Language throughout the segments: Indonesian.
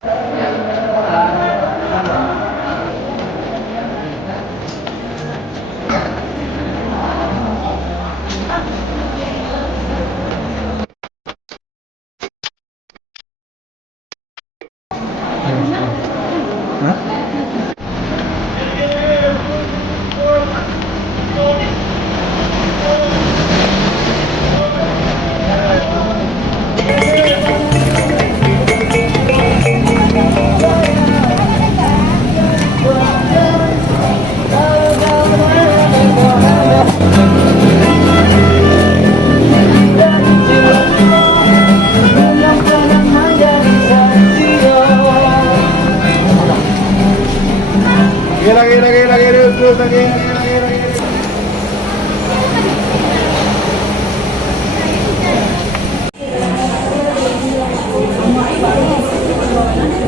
Hah?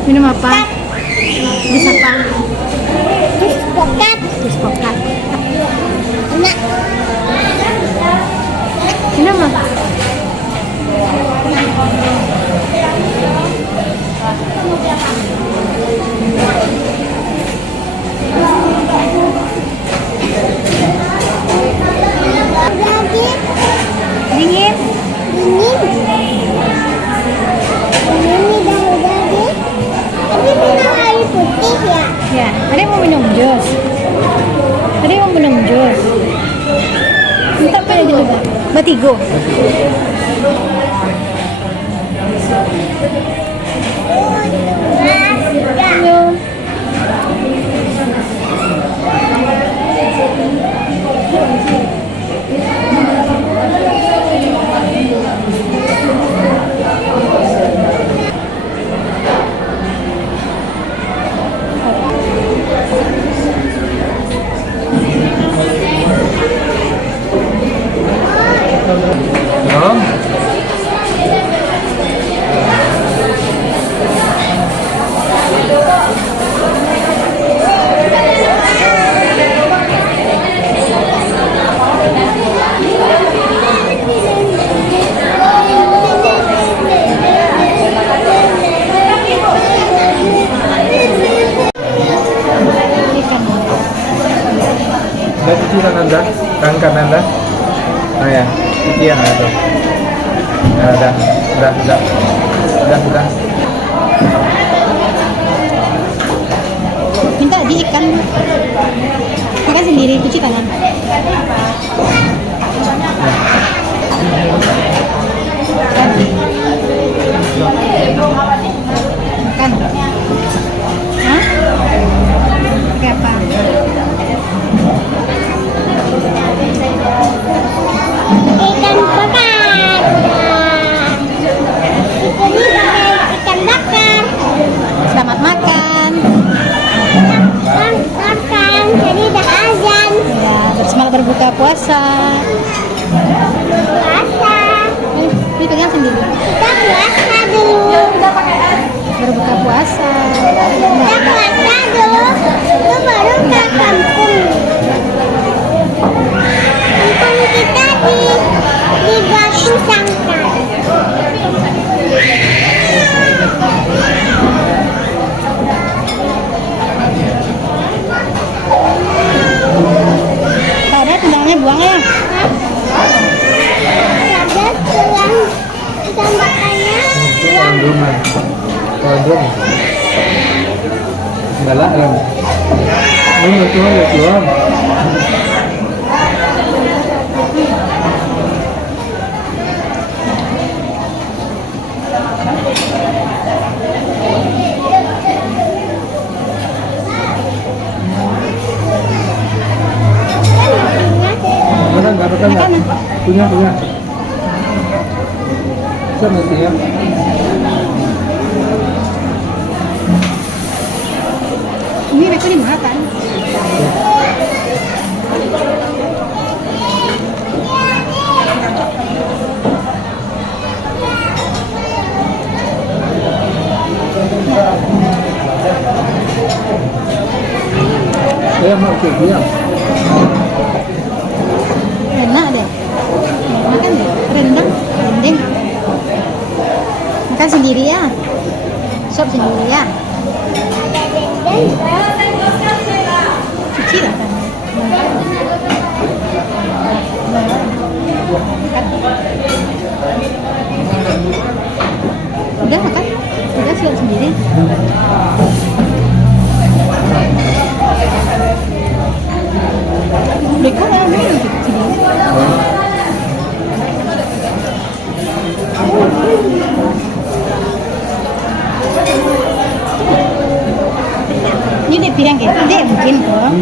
Minum apa? Jus apa? Jus pokat. Jus pokat. Enak. Minum apa? Lagi Dingin. dingin. Ini udah deh. Tapi minum air putih ya. Ya, tadi mau minum jus. Tadi mau minum jus. Minta apa lagi coba? Batigo. Minum. Belum? Ikan. Udah cicilan Anda? Tangan Anda? Nah ya, cicilan itu. Nah, udah. Minta di ikan. Makan sendiri, cuci tangan. Makan. Hah? Pakai apa? Ikan bakar. Ini pakai ikan bakar. Selamat makan. Makan. Jadi udah azan. Ya, bersemangat berbuka puasa. Puasa. Ini pegang sendiri. Kita puasa dulu. Berbuka puasa. Kita puasa dulu. Itu baru ke kampung. Kampung kita di Batu Sangkar. Pada tendangnya buang ya. Ada tulang ikan bakarnya. Kandungan. Kandung. Enggak lah, Lam. Ini tuh. Makan. Punya. Sama sih ya. Ini mereka dimakan. Saya mau diam. Enak deh. Makan deh. Rendang. Makan sendiri ya. Sop sendiri ya. Cuci lah kan. Udah makan? Udah siap sendiri. Mereka yang main di sini. Ini dia bilang gitu, dia mungkin kok.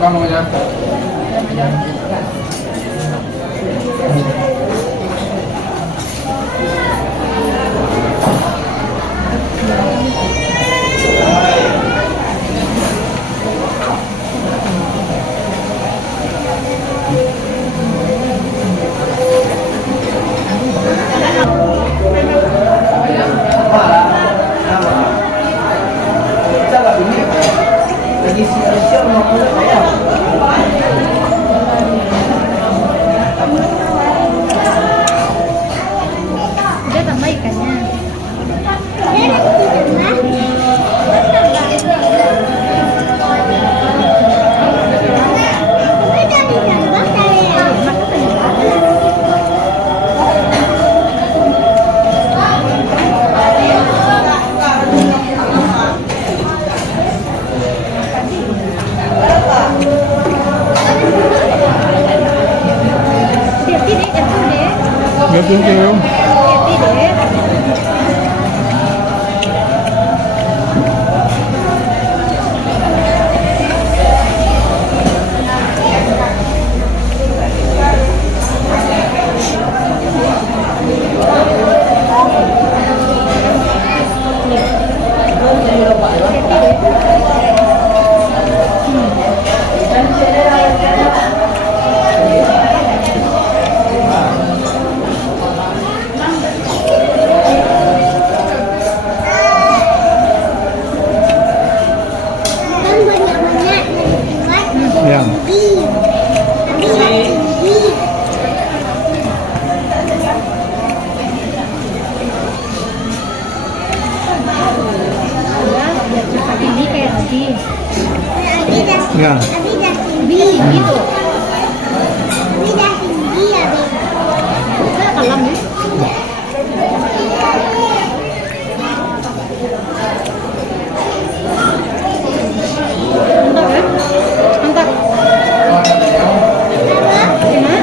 Kamu ya. Udah tambah ikannya. Hati-hati deh, jatuh deh. Betul tuh. Hati-hati deh. Ya. Udah, biar cepat ini kayak tadi. Ya. Bi, gitu. Udah kalam ya. Mantap ya? Mantap. Gimana?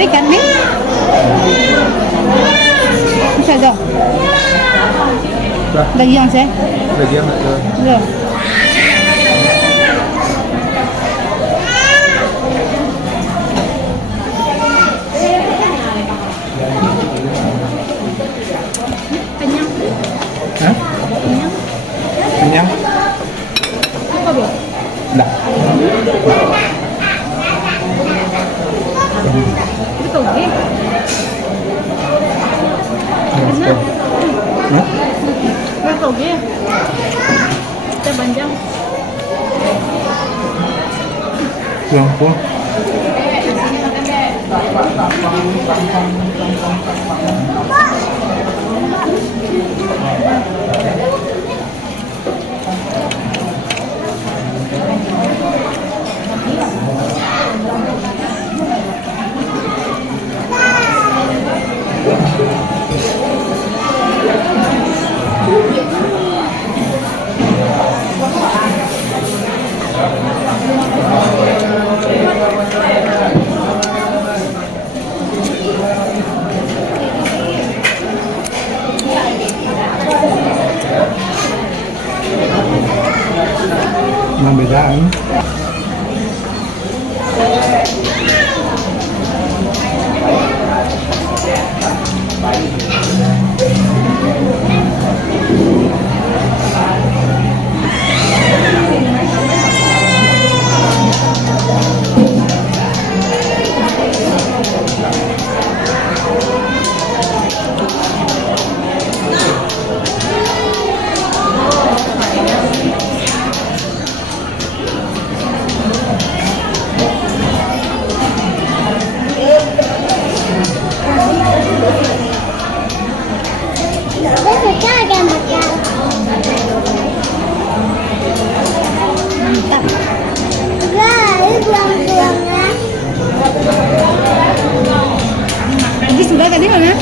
ด้วยกันไหมไม่ใช่หรอ Lah, Daging saya. daging nak ke? Ya. Kenyang. Hah? Kenyang? Apa dia? Tak. Itu toge. Hah? Hah? Itu toge. Kita panjang. Kurang pun. Membedaan. Dia suka ada makan. Mantap. Enggak, ini buang-buangnya. Jadi sudah tadi mana?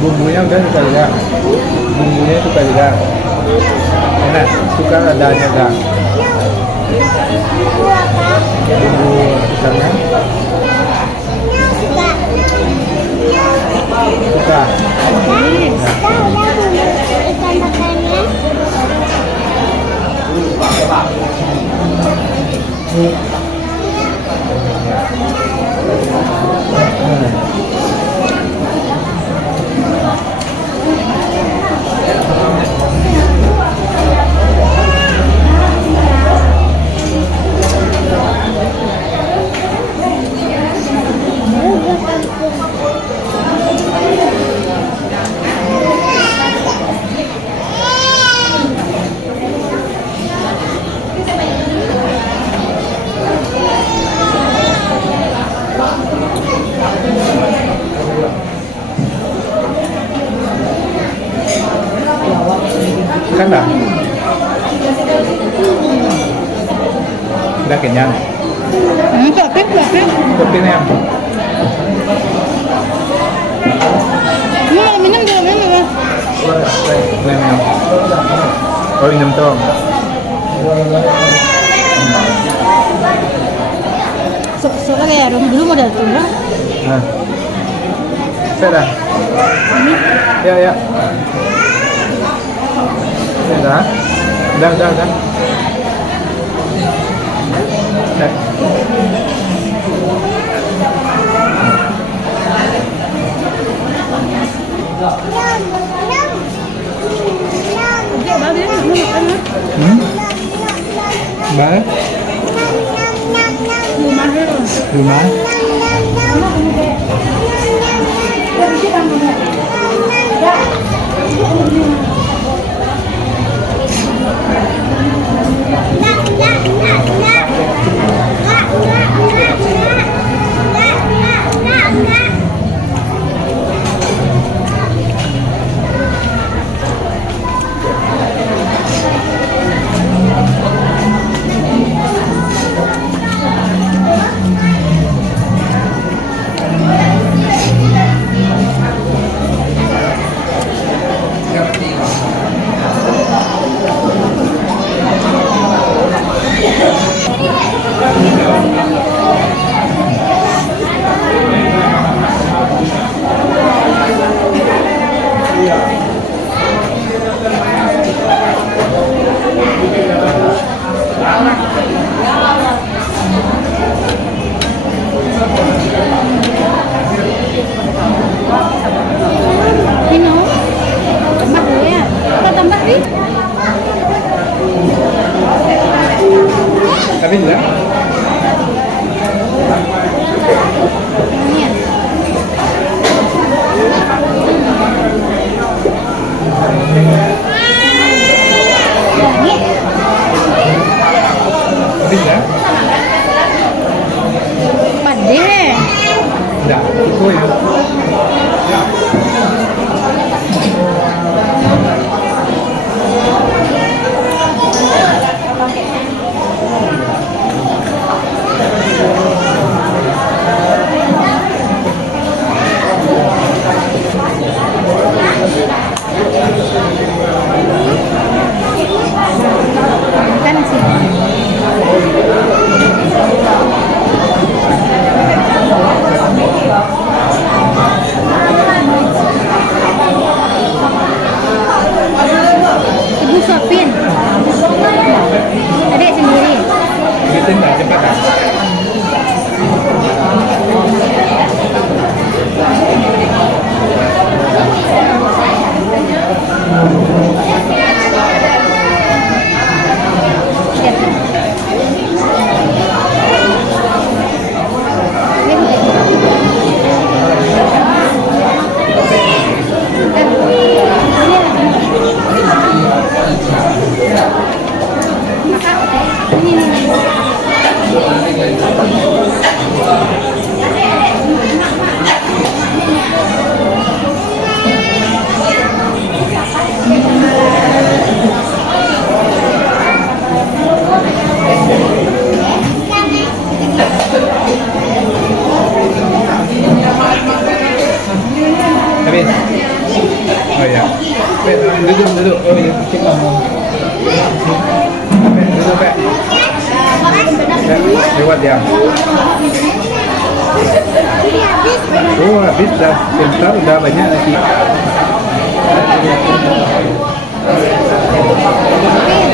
Bumbunya udah suka juga. Bumbunya suka juga. Enak, suka adanya enggak? Bumbu apa? Bumbu pisangnya Suka. suka. Suka udah bumbu ikan makannya. Kan dah? Udah kenyang. Kopi. Kopinya yang Ini minum dulu, minum dulu. minum. Oh, minum dong. Soalnya kayak dulu model tuh, ya. Nah. Sudah. Ya, ya. Sudah. Udah. Dia bagus ini makannya. Ba? Rumah. Rumah? Ano? Tambah dulu ya. Kok tambah sih? Tapi enggak. Ini ya. Ini. Tapi enggak. Pade. Enggak. Itu ya. Kan sih. Ibu suapin. Adik sendiri. Gitu enggak cepat kan? Siap. Ini Habis. Oh ya. Pek, duduk. Oh ya, cik ngomong. Pek, duduk, Pek. Pek, lewat ya. Oh, habis dah. Bentar udah banyak lagi. Suapin.